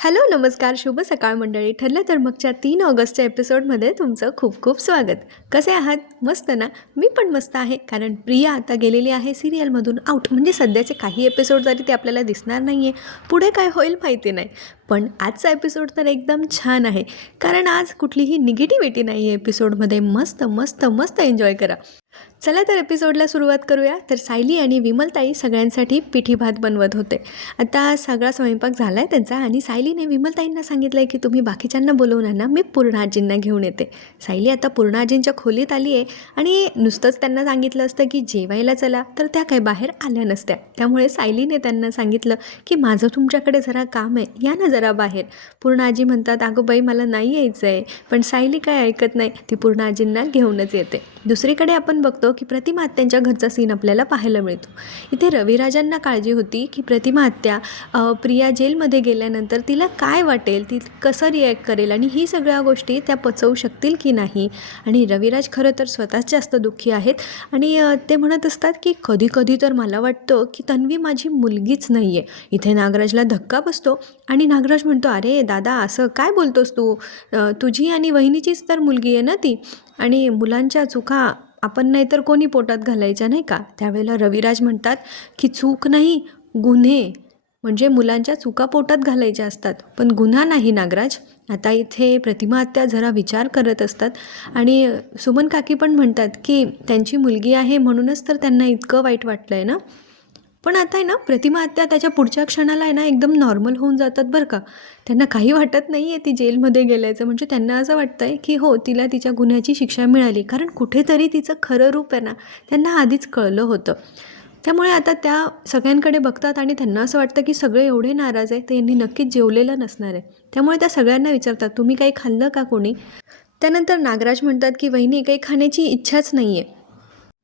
Hello नमस्कार शुभ सकाळ मंडळी. ठरलं तर मगच्या तीन ऑगस्टच्या एपिसोडमध्ये तुमचं खूप खूप स्वागत. कसे आहात? मस्त ना? मी पण मस्त आहे कारण प्रिया आता गेलेली आहे सिरियलमधून आउट म्हणजे सध्याचे काही एपिसोड जरी ते आपल्याला दिसणार नाही आहे पुढे काय होईल माहिती नाही. पण आजचा एपिसोड तर एकदम छान आहे. कारण आज कुठलीही निगेटिव्हिटी नाही आहे एपिसोडमध्ये मस्त मस्त मस्त एन्जॉय करा. चला तर एपिसोडला सुरुवात करूया. तर सायली आणि विमलताई सगळ्यांसाठी पिठी भात बनवत होते. आता सगळा स्वयंपाक झाला आहे त्यांचा आणि सायलीने विमलताईंना सांगितलं आहे की तुम्ही बाकीच्यांना बोलवून मी पूर्णाजींना घेऊन येते. सायली आता पूर्णाजींच्या खोलीत आली आहे आणि नुसतंच त्यांना सांगितलं असतं की जेवायला चला तर त्या काही बाहेर आल्या नसत्या. त्यामुळे सायलीने त्यांना सांगितलं की माझं तुमच्याकडे जरा काम आहे या ना जरा. बाहेर. पूर्णाजी म्हणतात अगं बाई मला नाही यायचं आहे पण सायली काय ऐकत नाही ती पूर्ण आजींना घेऊनच येते. दुसरीकडे आपण बघतो की प्रतिमा आत्यांच्या घरचा सीन आपल्याला पाहायला मिळतो. इथे रविराजांना काळजी होती की प्रतिमा आत्या प्रिया जेलमध्ये गेल्यानंतर तिला काय वाटेल ती कसं रिॲक्ट करेल आणि ही सगळ्या गोष्टी त्या पचवू शकतील की नाही? आणि रविराज खरं तर स्वतःच जास्त दुःखी आहेत आणि ते म्हणत असतात की कधी कधी तर मला वाटतं की तन्वी माझी मुलगीच नाही आहे इथे नागराजला धक्का बसतो आणि नागराज म्हणतो अरे दादा असं काय बोलतोस तू? तुझी आणि वहिनीचीच तर मुलगी आहे ना ती. आणि मुलांच्या चुका आपण नाही तर कोणी पोटात घालायच्या नाही का? त्यावेळेला रविराज म्हणतात की चूक नाही गुन्हे. म्हणजे मुलांच्या चुका पोटात घालायच्या असतात. पण गुन्हा नाही नागराज. आता इथे प्रतिमाहत्या जरा विचार करत असतात. आणि सुमन काकी पण म्हणतात की त्यांची मुलगी आहे म्हणूनच तर त्यांना इतकं वाईट वाटलं आहे ना? पण आता आहे ना प्रतिमा आत्या त्याच्या पुढच्या क्षणाला आहे ना एकदम नॉर्मल होऊन जातात बरं का. त्यांना काही वाटत नाही आहे ती जेलमध्ये गेल्याचं. म्हणजे त्यांना असं वाटतं आहे की हो तिला तिच्या गुन्ह्याची शिक्षा मिळाली. कारण कुठेतरी तिचं खरं रूप आहे ना त्यांना आधीच कळलं होतं. त्यामुळे आता त्या सगळ्यांकडे बघतात आणि त्यांना असं वाटतं की सगळे एवढे नाराज आहे तर यांनी नक्कीच जेवलेलं नसणार आहे. त्यामुळे त्या सगळ्यांना विचारतात तुम्ही काही खाल्लं का कोणी? त्यानंतर नागराज म्हणतात की वहिनी काही खाण्याची इच्छाच नाही आहे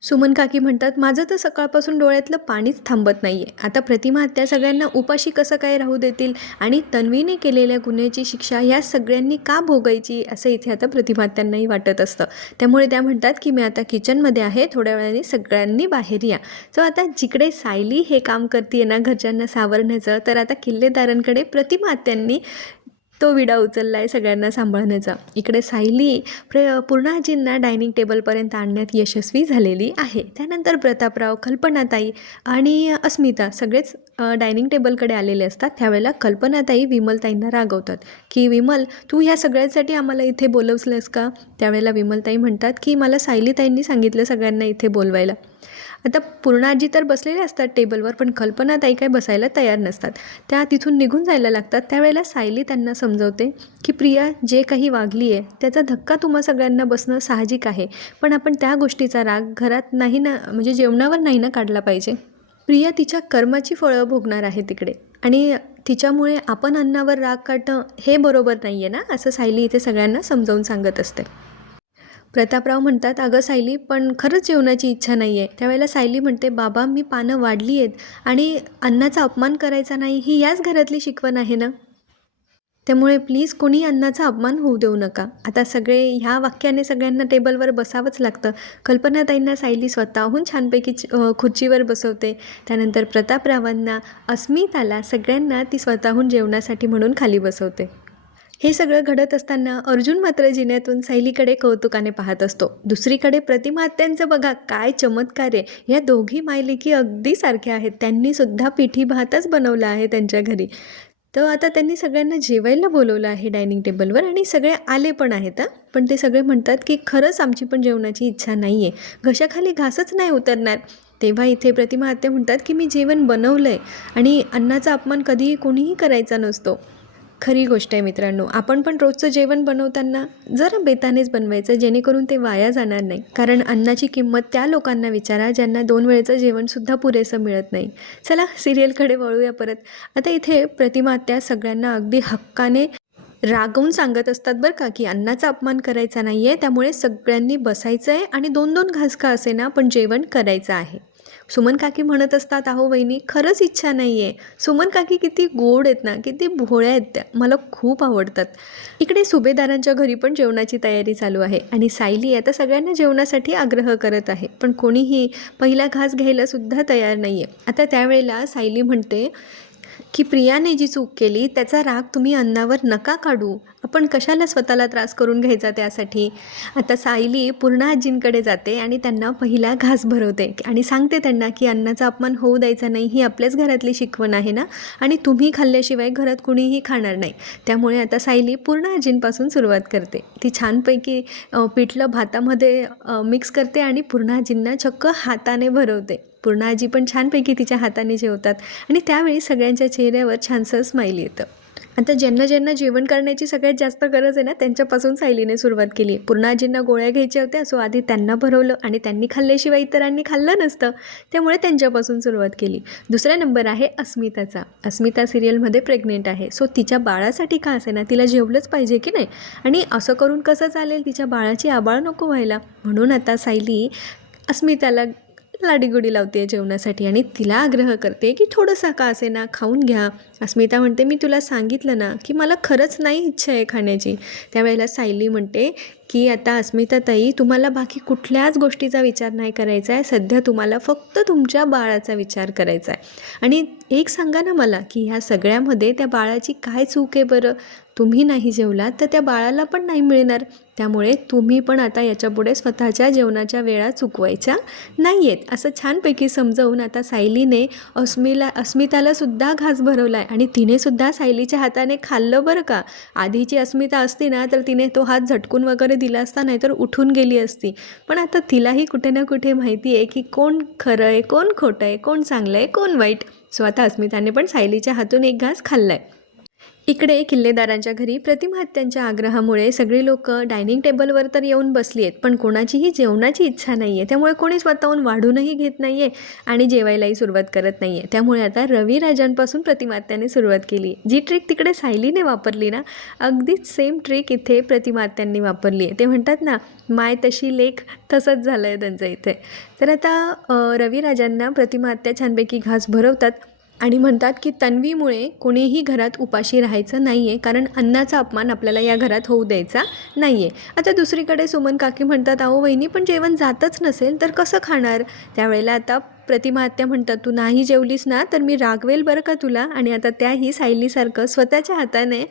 सुमन काकी म्हणतात माझं तर सकाळपासून डोळ्यातलं पाणीच थांबत नाही आहे आता प्रतिमा त्या सगळ्यांना उपाशी कसं काय राहू देतील आणि तन्वीने केलेल्या गुन्ह्याची शिक्षा ह्या सगळ्यांनी का भोगायची? असं इथे आता प्रतिमात्यांनाही वाटत असतं. त्यामुळे त्या म्हणतात की मी आता किचनमध्ये आहे. थोड्या वेळाने सगळ्यांनी बाहेर या. सो आता जिकडे सायली हे काम करते ना घरच्यांना सावरण्याचं तर आता किल्लेदारांकडे प्रतिमात्यांनी तो विडा उचलला आहे सगळ्यांना सांभाळण्याचा. इकडे सायली प्र पूर्णाजींना डायनिंग टेबलपर्यंत आणण्यात यशस्वी झालेली आहे. त्यानंतर प्रतापराव कल्पनाताई आणि अस्मिता सगळेच डायनिंग टेबलकडे आलेले असतात. त्यावेळेला कल्पनाताई विमलताईंना रागवतात की विमल तू ह्या सगळ्यांसाठी आम्हाला इथे बोलवलंस का? त्यावेळेला विमलताई म्हणतात की मला सायलीताईंनी सांगितलं सगळ्यांना इथे बोलवायला. आता पूर्णाजी तर बसलेले असतात टेबलवर पण कल्पना ताई काय बसायला तयार नसतात. त्या तिथून निघून जायला लागतात. त्यावेळेला सायली त्यांना समजवते की प्रिया जे काही वागली आहे त्याचा धक्का तुम्हा सगळ्यांना बसणं साहजिक आहे. पण आपण त्या गोष्टीचा राग घरात नाही ना म्हणजे जेवणावर नाही ना काढला पाहिजे. प्रिया तिच्या कर्माची फळं भोगणार आहे तिकडे. आणि तिच्यामुळे आपण अन्नावर राग काढणं हे बरोबर नाही आहे ना असं सायली इथे सगळ्यांना समजावून सांगत असते. प्रतापराव म्हणतात अगं सायली पण खरंच जेवणाची इच्छा नाही आहे त्यावेळेला सायली म्हणते बाबा मी पानं वाढली आहेत आणि अन्नाचा अपमान करायचा नाही ही याच घरातली शिकवण आहे ना? त्यामुळे प्लीज कोणी अन्नाचा अपमान होऊ देऊ नका. आता सगळे ह्या वाक्याने सगळ्यांना टेबलवर बसावंच लागतं. कल्पनाताईंना सायली स्वतःहून छानपैकी च- खुर्चीवर बसवते. त्यानंतर प्रतापरावांना अस्मिताला सगळ्यांना ती स्वतःहून जेवणासाठी म्हणून खाली बसवते. हे सगळं घडत असताना अर्जुन मात्र जिन्यातून सायलीकडे कौतुकाने पाहत असतो. दुसरीकडे प्रतिमात्यांचं बघा काय चमत्कार आहे. या दोघी मायलेकी अगदी सारख्या आहेत. त्यांनी सुद्धा पिठी भातच बनवला आहे त्यांच्या घरी. तर आता त्यांनी सगळ्यांना जेवायला बोलवलं आहे डायनिंग टेबलवर आणि सगळे आले पण आहेत पण ते सगळे म्हणतात की खरंच आमची पण जेवणाची इच्छा नाही आहे घशाखाली घासच नाही उतरणार. तेव्हा इथे प्रतिमा आत्या म्हणतात की मी जेवण बनवलं आहे आणि अन्नाचा अपमान कधीही कोणीही करायचा नसतो. खरी गोष्ट आहे मित्रांनो. आपण पण रोजचं जेवण बनवताना जरा बेतानेच बनवायचं जेणेकरून ते वाया जाणार नाही. कारण अन्नाची किंमत त्या लोकांना विचारा ज्यांना दोन वेळेचं जेवणसुद्धा पुरेसं मिळत नाही. चला सिरियलकडे वळूया परत. आता इथे प्रतिमा त्या सगळ्यांना अगदी हक्काने रागवून सांगत असतात बरं का की अन्नाचा अपमान करायचा नाही आहे त्यामुळे सगळ्यांनी बसायचं आहे आणि दोन दोन घासका असे ना पण जेवण करायचं आहे. सुमन काकी म्हणत असतात अहो वहिनी खरंच इच्छा नाही आहे सुमन काकी किती गोड आहेत ना किती भोळ्या आहेत त्या. मला खूप आवडतात. इकडे सुभेदारांच्या घरी पण जेवणाची तयारी चालू आहे आणि सायली आता सगळ्यांना जेवणासाठी आग्रह करत आहे पण कोणीही पहिला घास घ्यायलासुद्धा तयार नाही आहे आता त्यावेळेला सायली म्हणते की प्रियाने जी चूक केली त्याचा राग तुम्ही अन्नावर नका काढू. आपण कशाला स्वतःला त्रास करून घ्यायचा त्यासाठी? आता सायली पूर्ण आजींकडे जाते आणि त्यांना पहिला घास भरवते आणि सांगते त्यांना की अन्नाचा अपमान होऊ द्यायचा नाही ही आपल्याच घरातली शिकवण आहे ना? आणि तुम्ही खाल्ल्याशिवाय घरात कुणीही खाणार नाही. त्यामुळे आता सायली पूर्ण आजींपासून सुरुवात करते. ती छानपैकी पिठलं भातामध्ये मिक्स करते आणि पूर्ण आजींना चक्क हाताने भरवते. पूर्ण आजी पण छानपैकी तिच्या हाताने जेवतात आणि त्यावेळी सगळ्यांच्या चेहऱ्यावर छानसं स्माईल येतं. आता ज्यांना ज्यांना जेवण करण्याची सगळ्यात जास्त गरज आहे ना त्यांच्यापासून सायलीने सुरुवात केली. पूर्ण आजींना गोळ्या घ्यायच्या होत्या सो आधी त्यांना भरवलं आणि त्यांनी खाल्ल्याशिवाय इतरांनी खाल्लं नसतं. त्यामुळे त्यांच्यापासून सुरुवात केली. दुसरा नंबर आहे अस्मिताचा. अस्मिता सिरियलमध्ये प्रेग्नेंट आहे. सो तिच्या बाळासाठी का असे ना तिला जेवलंच पाहिजे की नाही? आणि असं करून कसं चालेल? तिच्या बाळाची आबाळ नको व्हायला. म्हणून आता सायली अस्मिताला लाडीगुडी लावते आहे जेवणासाठी आणि तिला आग्रह करते की थोडंसं का असे ना खाऊन घ्या. अस्मिता म्हणते मी तुला सांगितलं ना की मला खरंच नाही इच्छा आहे खाण्याची. त्यावेळेला सायली म्हणते की आता अस्मिता ताई तुम्हाला बाकी कुठल्याच गोष्टीचा विचार नाही करायचा आहे सध्या तुम्हाला फक्त तुमच्या बाळाचा विचार करायचा आहे आणि एक सांगा ना मला की ह्या सगळ्यामध्ये त्या बाळाची काय चूक आहे बरं? तुम्ही नाही जेवलात तर त्या बाळाला पण नाही मिळणार. त्यामुळे तुम्ही पण आता याच्यापुढे स्वतःच्या जेवणाच्या वेळा चुकवायच्या नाही आहेत असं छानपैकी समजावून आता सायलीने अस्मिला अस्मितालासुद्धा घास भरवला आहे आणि तिनेसुद्धा सायलीच्या हाताने खाल्लं बरं का? आधीची अस्मिता असती ना तर तिने तो हात झटकून वगैरे दिला असता नाहीतर उठून गेली असती. पण आता तिलाही कुठे ना कुठे माहिती आहे की कोण खरं आहे कोण खोटं आहे कोण चांगलं आहे कोण वाईट. सो आता अस्मिताने पण सायलीच्या हातून एक घास खाल्ला आहे इकडे किल्लेदारांच्या घरी प्रतिमहत्यांच्या आग्रहामुळे सगळी लोक डायनिंग टेबलवर तर येऊन बसली आहेत पण कोणाचीही जेवणाची इच्छा नाही आहे त्यामुळे कोणी स्वतःहून वाढूनही घेत नाही आहे आणि जेवायलाही सुरुवात करत नाही आहे त्यामुळे आता रवी राजांपासून प्रतिमात्याने सुरुवात केली. जी ट्रिक तिकडे सायलीने वापरली ना अगदीच सेम ट्रिक इथे प्रतिमात्यांनी वापरली आहे. ते म्हणतात ना माय तशी लेख तसंच झालं आहे त्यांचं इथे. तर आता रवी राजांना प्रतिमात्या छानपैकी घास भरवतात. आणि म्हणतात की तन्वीमुळे कोणीही घरात उपाशी राहायचं नाही आहे कारण अन्नाचा अपमान आपल्याला या घरात होऊ द्यायचा नाही आहे आता दुसरीकडे सुमन काकी म्हणतात अहो वहिनी पण जेवण जातच नसेल तर कसं खाणार? त्यावेळेला आता प्रतिमा आत्या म्हणतात तू नाही जेवलीस ना तर मी रागवेल बरं का तुला? आणि आता त्याही सायलीसारखं स्वतःच्या हाताने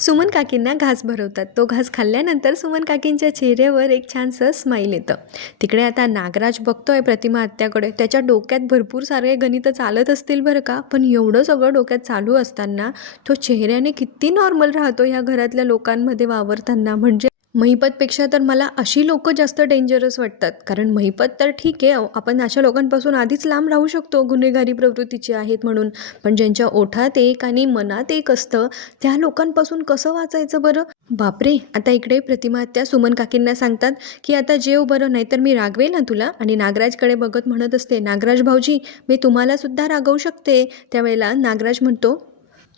सुमन काकींना घास भरवतात. तो घास खाल्ल्यानंतर सुमन काकींच्या चेहऱ्यावर एक छानसं स्माईल येतं. तिकडे आता नागराज बघतोय प्रतिमा आत्याकडे. त्याच्या डोक्यात भरपूर सारे गणित चालत असतील बरं का? पण एवढं सगळं डोक्यात चालू असताना तो चेहऱ्याने किती नॉर्मल राहतो ह्या घरातल्या लोकांमध्ये वावरताना? म्हणजे महिपतपेक्षा तर मला अशी लोकं जास्त डेंजरस वाटतात. कारण महिपत तर ठीक आहे आपण अशा लोकांपासून आधीच लांब राहू शकतो गुन्हेगारी प्रवृत्तीची आहेत म्हणून. पण ज्यांच्या ओठात एक आणि मनात एक असतं त्या लोकांपासून कसं वाचायचं बरं? बापरे आता इकडे प्रतिमा त्या सुमन काकींना सांगतात की आता जेव हो बरं नाहीतर मी रागवेल ना तुला. आणि नागराजकडे बघत म्हणत असते नागराज भाऊजी मी तुम्हाला सुद्धा रागवू शकते. त्यावेळेला नागराज म्हणतो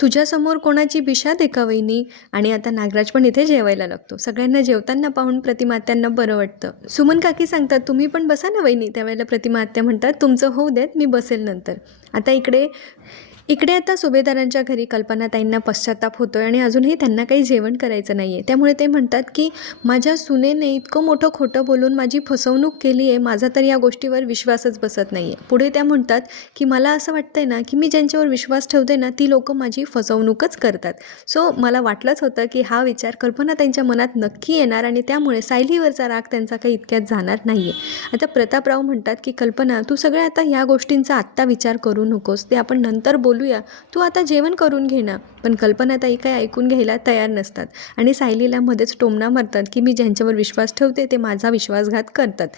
तुझ्यासमोर कोणाची बिशाद आहे वहिनी आणि आता नागराज पण इथे जेवायला लागतो. सगळ्यांना जेवताना पाहून प्रतिमात्यांना बरं वाटतं. सुमन काकी सांगतात तुम्ही पण बसा ना वहिनी. त्यावेळेला प्रतिमात्या म्हणतात तुमचं होऊ देत मी बसेल नंतर. आता इकडे इकडे आता सुभेदारांच्या घरी कल्पनाताईंना पश्चाताप होतो आहे आणि अजूनही त्यांना काही जेवण करायचं नाही आहे त्यामुळे ते म्हणतात की माझ्या सुनेने इतकं मोठं खोटं बोलून माझी फसवणूक केली आहे माझा तर या गोष्टीवर विश्वासच बसत नाही आहे पुढे त्या म्हणतात की मला असं वाटतंय ना की मी ज्यांच्यावर विश्वास ठेवते ना ती लोकं माझी फसवणूकच करतात. सो मला वाटलंच होतं की हा विचार कल्पना त्यांच्या मनात नक्की येणार आणि त्यामुळे सायलीवरचा राग त्यांचा काही इतक्यात जाणार नाही आहे आता प्रतापराव म्हणतात की कल्पना तू सगळ्या आता ह्या गोष्टींचा आत्ता विचार करू नकोस. ते आपण नंतर बोल बोलूया. तू आता जेवण करून घे ना. पण कल्पनाताई काय काही ऐकून घ्यायला तयार नसतात. आणि सायलीला मध्येच टोमणा मारतात की मी ज्यांच्यावर विश्वास ठेवते ते माझा विश्वासघात करतात.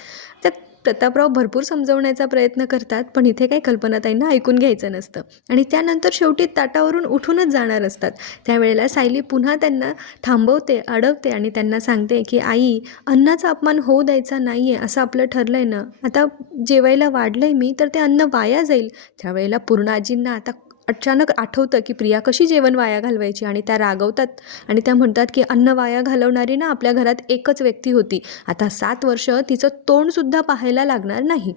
त्यात प्रतापराव भरपूर समजवण्याचा प्रयत्न करतात पण इथे काही कल्पनाताईंना ऐकून घ्यायचं नसतं. आणि त्यानंतर शेवटी ताटावरून उठूनच जाणार असतात. त्यावेळेला सायली पुन्हा त्यांना थांबवते अडवते आणि त्यांना सांगते की आई अन्नाचा अपमान होऊ द्यायचा नाही आहे असं आपलं ठरलं आहे ना. आता जेवायला वाढलं आहे मी तर ते अन्न वाया जाईल. त्यावेळेला पूर्ण आजींना आता अचानक आठवतं की प्रिया कशी जेवण वाया घालवायची आणि त्या रागवतात. आणि त्या म्हणतात की अन्न वाया घालवणारी ना आपल्या घरात एकच व्यक्ती होती. आता सात वर्ष तिचं तोंडसुद्धा पाहायला लागणार नाही.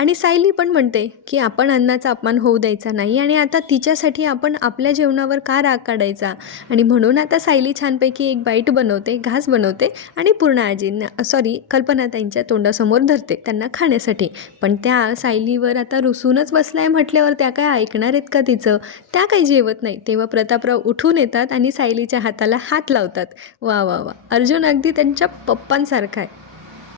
आणि सायली पण म्हणते की आपण अन्नाचा अपमान होऊ द्यायचा नाही आणि आता तिच्यासाठी आपण आपल्या जेवणावर का राग काढायचा? आणि म्हणून आता सायली छानपैकी एक बाईट बनवते घास बनवते आणि पूर्ण आजींना सॉरी कल्पनाताईंच्या तोंडासमोर धरते त्यांना खाण्यासाठी. पण त्या सायलीवर आता रुसूनच बसला आहे म्हटल्यावर त्या काय ऐकणार आहेत का तिचं? त्या काही जेवत नाही. तेव्हा प्रतापराव उठून येतात आणि सायलीच्या हाताला हात लावतात. वा वा वा. अर्जुन अगदी त्यांच्या पप्पांसारखा आहे.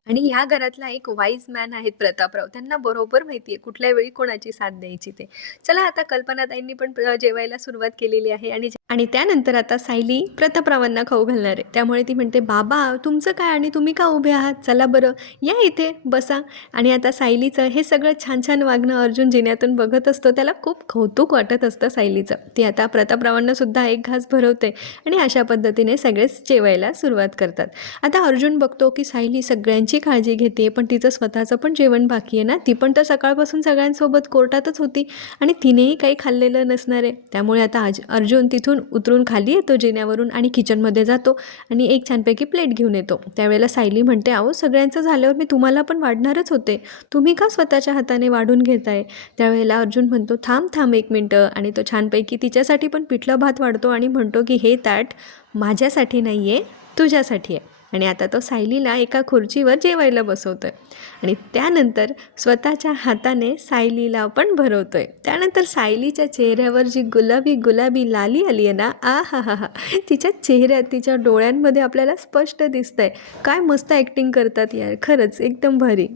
आणि या घरातला एक वाईज मॅन आहेत प्रतापराव त्यांना बरोबर माहिती आहे कुठल्या वेळी कोणाची साथ द्यायची ते. चला आता कल्पनाताईंनी पण जेवायला सुरुवात केलेली आहे आणि आणि त्यानंतर आता सायली प्रतापरावांना खाऊ घालणार आहे. त्यामुळे ती म्हणते बाबा तुमचं काय आणि तुम्ही का उभे आहात? चला बरं या इथे बसा. आणि आता सायलीचं हे सगळं छान छान वागणं अर्जुन जिन्यातून बघत असतो. त्याला खूप कौतुक वाटत असतं सायलीचं. ती आता प्रतापरावांना सुद्धा एक घास भरवते आणि अशा पद्धतीने सगळेच जेवायला सुरुवात करतात. आता अर्जुन बघतो की सायली सगळ्यांची काळजी घेते पण तिचं स्वतःचं पण जेवण बाकी आहे ना ती पण तर सकाळपासून सगळ्यांसोबत कोर्टातच होती आणि तिनेही काही खाल्लेलं नसणार आहे. त्यामुळे आता आज अर्जुन तिथून उतरून खाली येतो जिन्यावरून आणि किचनमध्ये जातो आणि एक छानपैकी प्लेट घेऊन येतो. त्यावेळेला सायली म्हणते अहो सगळ्यांचं झाल्यावर मी तुम्हाला पण वाढणारच होते. तुम्ही का स्वतःच्या हाताने वाढून घेताय? त्यावेळेला अर्जुन म्हणतो थांब थांब एक मिनटं. आणि तो छानपैकी तिच्यासाठी पण पिठलं भात वाढतो आणि म्हणतो की हे ताट माझ्यासाठी नाही आहे तुझ्यासाठी आहे. आणि आता तो सायलीला एका खुर्चीवर जेवायला बसवतो आहे आणि त्यानंतर स्वतःच्या हाताने सायलीला पण भरवतोय. त्यानंतर सायलीच्या चेहऱ्यावर जी गुलाबी गुलाबी लाली आली आहे ना आ हा हा हा तिच्या चेहऱ्यात तिच्या डोळ्यांमध्ये आपल्याला स्पष्ट दिसतंय. काय मस्त ॲक्टिंग करतात यार खरंच एकदम भारी.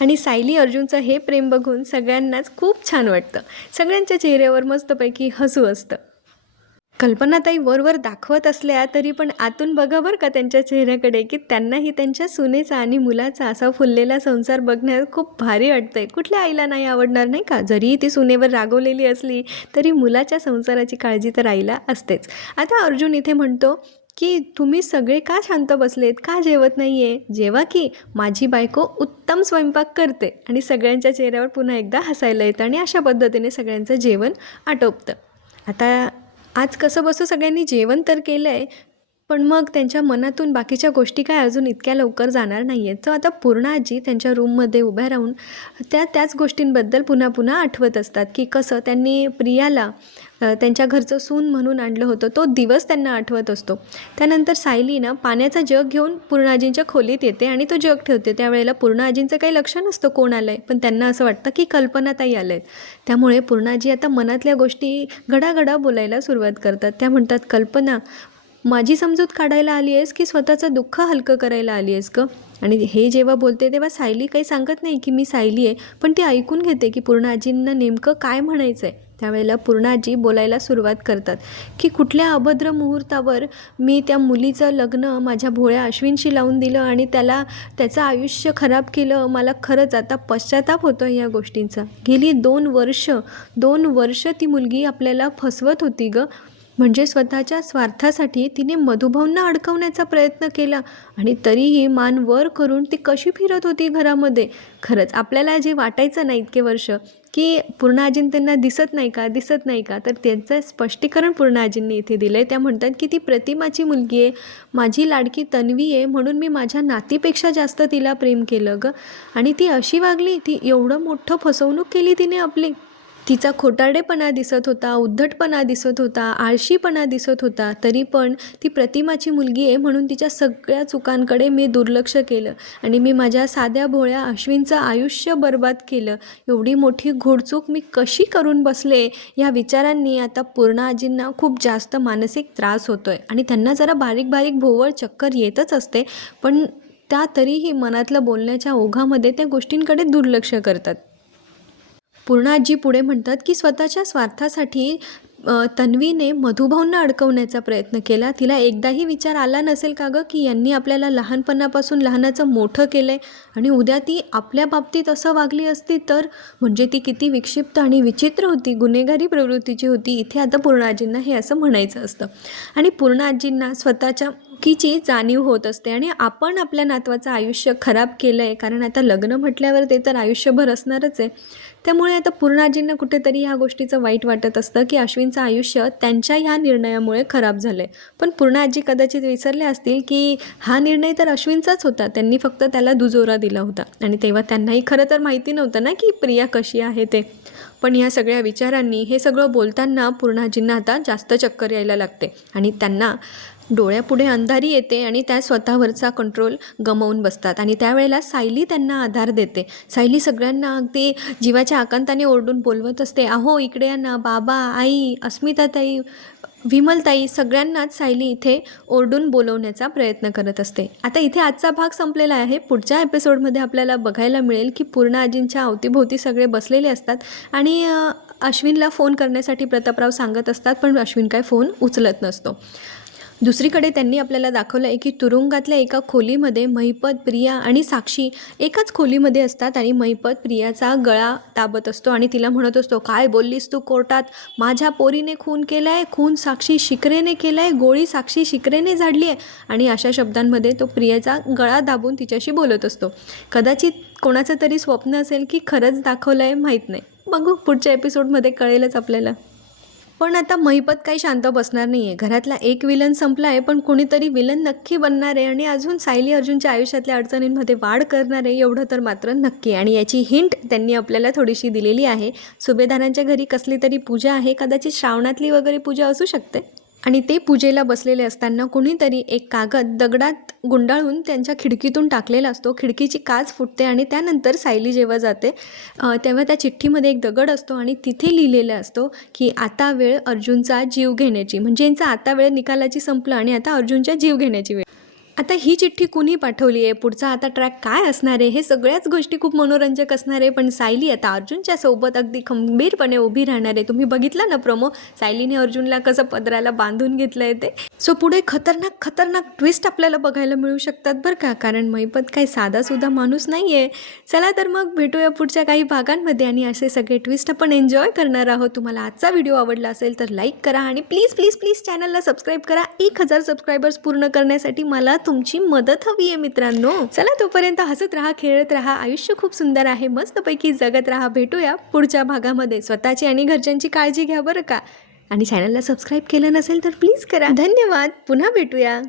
आणि सायली अर्जुनचं हे प्रेम बघून सगळ्यांनाच खूप छान वाटतं. सगळ्यांच्या चेहऱ्यावर मस्तपैकी हसू असतं. कल्पनाताई वरवर दाखवत असल्या तरी पण आतून बघा बरं का त्यांच्या चेहऱ्याकडे की त्यांनाही त्यांच्या सुनेचा आणि मुलाचा असा फुललेला संसार बघण्यात खूप भारी वाटतंय. कुठल्या आईला नाही आवडणार नाही का? जरी ती सुनेवर रागवलेली असली तरी मुलाच्या संसाराची काळजी तर आईला असतेच. आता अर्जुन इथे म्हणतो की तुम्ही सगळे का शांत बसलेत? का जेवत नाही आहे जेव्हा की माझी बायको उत्तम स्वयंपाक करते आणि सगळ्यांच्या चेहऱ्यावर पुन्हा एकदा हसायला येतं आणि अशा पद्धतीने सगळ्यांचं जेवण आटोपतं. आता आज कसं बसं सगळ्यांनी जेवण तर केलं आहे पण मग त्यांच्या मनातून बाकीच्या गोष्टी काय अजून इतक्या लवकर जाणार नाही आहेत तर आता पूर्ण आजी त्यांच्या रूममध्ये उभ्या राहून त्या त्याच गोष्टींबद्दल पुन्हा पुन्हा आठवत असतात की कसं त्यांनी प्रियाला त्यांच्या घरचं सून म्हणून आणलं होतं. तो दिवस त्यांना आठवत असतो. त्यानंतर सायली ना पाण्याचा जग घेऊन पूर्णाजींच्या खोलीत येते आणि तो जग ठेवते. त्यावेळेला पूर्णाजींचं काही लक्ष नसतं कोण आलं आहे पण त्यांना असं वाटतं की कल्पनाताई आलं आहेत त्यामुळे पूर्णाजी आता मनातल्या गोष्टी घडाघडा बोलायला सुरुवात करतात. त्या म्हणतात कल्पना माझी समजूत काढायला आली आहेस की स्वतःचं दुःख हलकं करायला आली आहेस ग? आणि हे जेव्हा बोलते तेव्हा सायली काही सांगत नाही की मी सायली आहे पण ती ऐकून घेते की पूर्ण आजींना नेमकं काय म्हणायचं आहे त्यावेळेला पूर्णाजी बोलायला सुरुवात करतात की कुठल्या अभद्र मुहूर्तावर मी त्या मुलीचं लग्न माझ्या भोळ्या अश्विनशी लावून दिलं आणि त्याला त्याचं आयुष्य खराब केलं मला खरंच आता पश्चाताप होतो या गोष्टींचा. गेली दोन वर्ष दोन वर्ष ती मुलगी आपल्याला फसवत होती गं. म्हणजे स्वतःच्या स्वार्थासाठी तिने मधुभाऊंना अडकवण्याचा प्रयत्न केला आणि तरीही मान वर करून ती कशी फिरत होती घरामध्ये? खरंच आपल्याला जे वाटायचं नाही इतके वर्ष की पूर्णाजीन त्यांना दिसत नाही का दिसत नाही का? तर त्यांचं स्पष्टीकरण पूर्णाजींनी इथे दिलं आहे त्या म्हणतात की ती प्रतिमाची मुलगी आहे माझी लाडकी तन्वी आहे म्हणून मी माझ्या नातीपेक्षा जास्त तिला प्रेम केलं गं. आणि ती अशी वागली ती एवढं मोठं फसवणूक केली तिने आपली. तिचा खोटारडेपणा दिसत होता उद्धटपणा दिसत होता आळशीपणा दिसत होता तरी पण ती प्रतिमाची मुलगी आहे म्हणून तिच्या सगळ्या चुकांकडे मी दुर्लक्ष केलं आणि मी माझ्या साध्या भोळ्या अश्विनचं आयुष्य बर्बाद केलं. एवढी मोठी घोडचूक मी कशी करून बसले? या विचारांनी आता पूर्ण आजींना खूप जास्त मानसिक त्रास होतो आहे आणि त्यांना जरा बारीक बारीक भोवळ चक्कर येतच असते पण त्या तरीही मनातलं बोलण्याच्या ओघामध्ये त्या गोष्टींकडे दुर्लक्ष करतात. पूर्ण आजी पुढे म्हणतात की स्वतःच्या स्वार्थासाठी तन्वीने मधुभाऊंना अडकवण्याचा प्रयत्न केला. तिला एकदाही विचार आला नसेल का गं की यांनी आपल्याला लहानपणापासून लहानाचं मोठं केलं आहे आणि उद्या ती आपल्या बाबतीत असं वागली असती तर? म्हणजे ती किती विक्षिप्त आणि विचित्र होती गुन्हेगारी प्रवृत्तीची होती. इथे आता पूर्ण आजींना हे असं म्हणायचं असतं. आणि पूर्णाजींना स्वतःच्या चुकीची जाणीव होत असते आणि आपण आपल्या नातवाचं आयुष्य खराब केलं आहे कारण आता लग्न म्हटल्यावर ते तर आयुष्यभर असणारच आहे. त्यामुळे आता पूर्णाजींना कुठेतरी ह्या गोष्टीचं वाईट वाटत असतं की अश्विनचं आयुष्य त्यांच्या ह्या निर्णयामुळे खराब झालं आहे पण पूर्ण आजी कदाचित विसरले असतील की हा निर्णय तर अश्विनचाच होता. त्यांनी फक्त त्याला दुजोरा दिला होता. आणि तेव्हा त्यांनाही खरं तर माहिती नव्हतं ना की प्रिया कशी आहे ते. पण या सगळ्या विचारांनी हे सगळं बोलताना पूर्णाजींना आता जास्त चक्कर यायला लागते. आणि त्यांना डोळ्यापुढे अंधारी येते आणि त्या स्वतःवरचा कंट्रोल गमावून बसतात. आणि त्यावेळेला सायली त्यांना आधार देते. सायली सगळ्यांना अगदी जीवाच्या आकांताने ओरडून बोलवत असते. अहो इकडे या ना बाबा आई अस्मिताताई विमलताई सगळ्यांनाच सायली इथे ओरडून बोलवण्याचा प्रयत्न करत असते. आता इथे आजचा भाग संपलेला आहे. पुढच्या एपिसोडमध्ये आपल्याला बघायला मिळेल की पूर्ण आजींच्या अवतीभोवती सगळे बसलेले असतात आणि अश्विनला फोन करण्यासाठी प्रतापराव सांगत असतात पण अश्विन काय फोन उचलत नसतो. दुसरीकडे त्यांनी आपल्याला दाखवलं आहे की तुरुंगातल्या एका खोलीमध्ये महिपत प्रिया आणि साक्षी एकाच खोलीमध्ये असतात आणि महिपत प्रियाचा गळा दाबत असतो आणि तिला म्हणत असतो काय बोललीस तू कोर्टात? माझ्या पोरीने खून केला आहे खून साक्षी शिकरेने केला आहे गोळी साक्षी शिकरेने झाडली आहे आणि अशा शब्दांमध्ये तो प्रियाचा गळा दाबून तिच्याशी बोलत असतो. कदाचित कोणाचं तरी स्वप्न असेल की खरंच दाखवलं आहे माहीत नाही. बघू पुढच्या एपिसोडमध्ये कळेलच आपल्याला. पण आता महिपत काही शांत बसणार नाही आहे घरातला एक विलन संपला आहे पण कोणीतरी विलन नक्की बनणार आहे आणि अजून सायली अर्जुनच्या आयुष्यातल्या अडचणींमध्ये वाढ करणार आहे एवढं तर मात्र नक्की. आणि याची हिंट त्यांनी आपल्याला थोडीशी दिलेली आहे. सुभेदारांच्या घरी कसली तरी पूजा आहे कदाचित श्रावणातली वगैरे पूजा असू शकते. आणि ते पूजेला बसलेले असताना कोणीतरी एक कागद दगडात गुंडाळून त्यांच्या खिडकीतून टाकलेला असतो. खिडकीची काच फुटते आणि त्यानंतर सायली जेव्हा जाते तेव्हा त्या चिठ्ठीमध्ये एक दगड असतो आणि तिथे लिहिलेलं असतो की आता वेळ अर्जुनचा जीव घेण्याची. म्हणजे यांचा आता वेळ निकालाची संपलं आणि आता अर्जुनच्या जीव घेण्याची वेळ. आता ही चिठ्ठी कुणी पाठवली आहे? पुढचा आता ट्रॅक काय असणार आहे? हे सगळ्याच गोष्टी खूप मनोरंजक असणार आहे पण सायली आता अर्जुनच्या सोबत अगदी खंबीरपणे उभी राहणार आहे. तुम्ही बघितलं ना प्रमो सायलीने अर्जुनला कसं पदराला बांधून घेतलं आहे ते? सो पुढे खतरनाक खतरनाक ट्विस्ट आपल्याला बघायला मिळू शकतात बरं का? कारण महिपत काही साधासुद्धा माणूस नाही आहे चला तर मग भेटूया पुढच्या काही भागांमध्ये आणि असे सगळे ट्विस्ट आपण एन्जॉय करणार आहोत. तुम्हाला आजचा व्हिडिओ आवडला असेल तर लाईक करा आणि प्लीज प्लीज प्लीज चॅनलला सबस्क्राईब करा. एक हजार सबस्क्रायबर्स पूर्ण करण्यासाठी मला तुमची मदत हवी आहे मित्रांनो. चला तोपर्यंत हसत राहा खेळत राहा. आयुष्य खूप सुंदर आहे. मस्तपैकी जगत राहा. भेटूया पुढच्या भागामध्ये. स्वतःची आणि घरच्यांची काळजी घ्या बरं का. आणि चॅनलला सबस्क्राईब केलं नसेल तर प्लीज करा. धन्यवाद. पुन्हा भेटूया.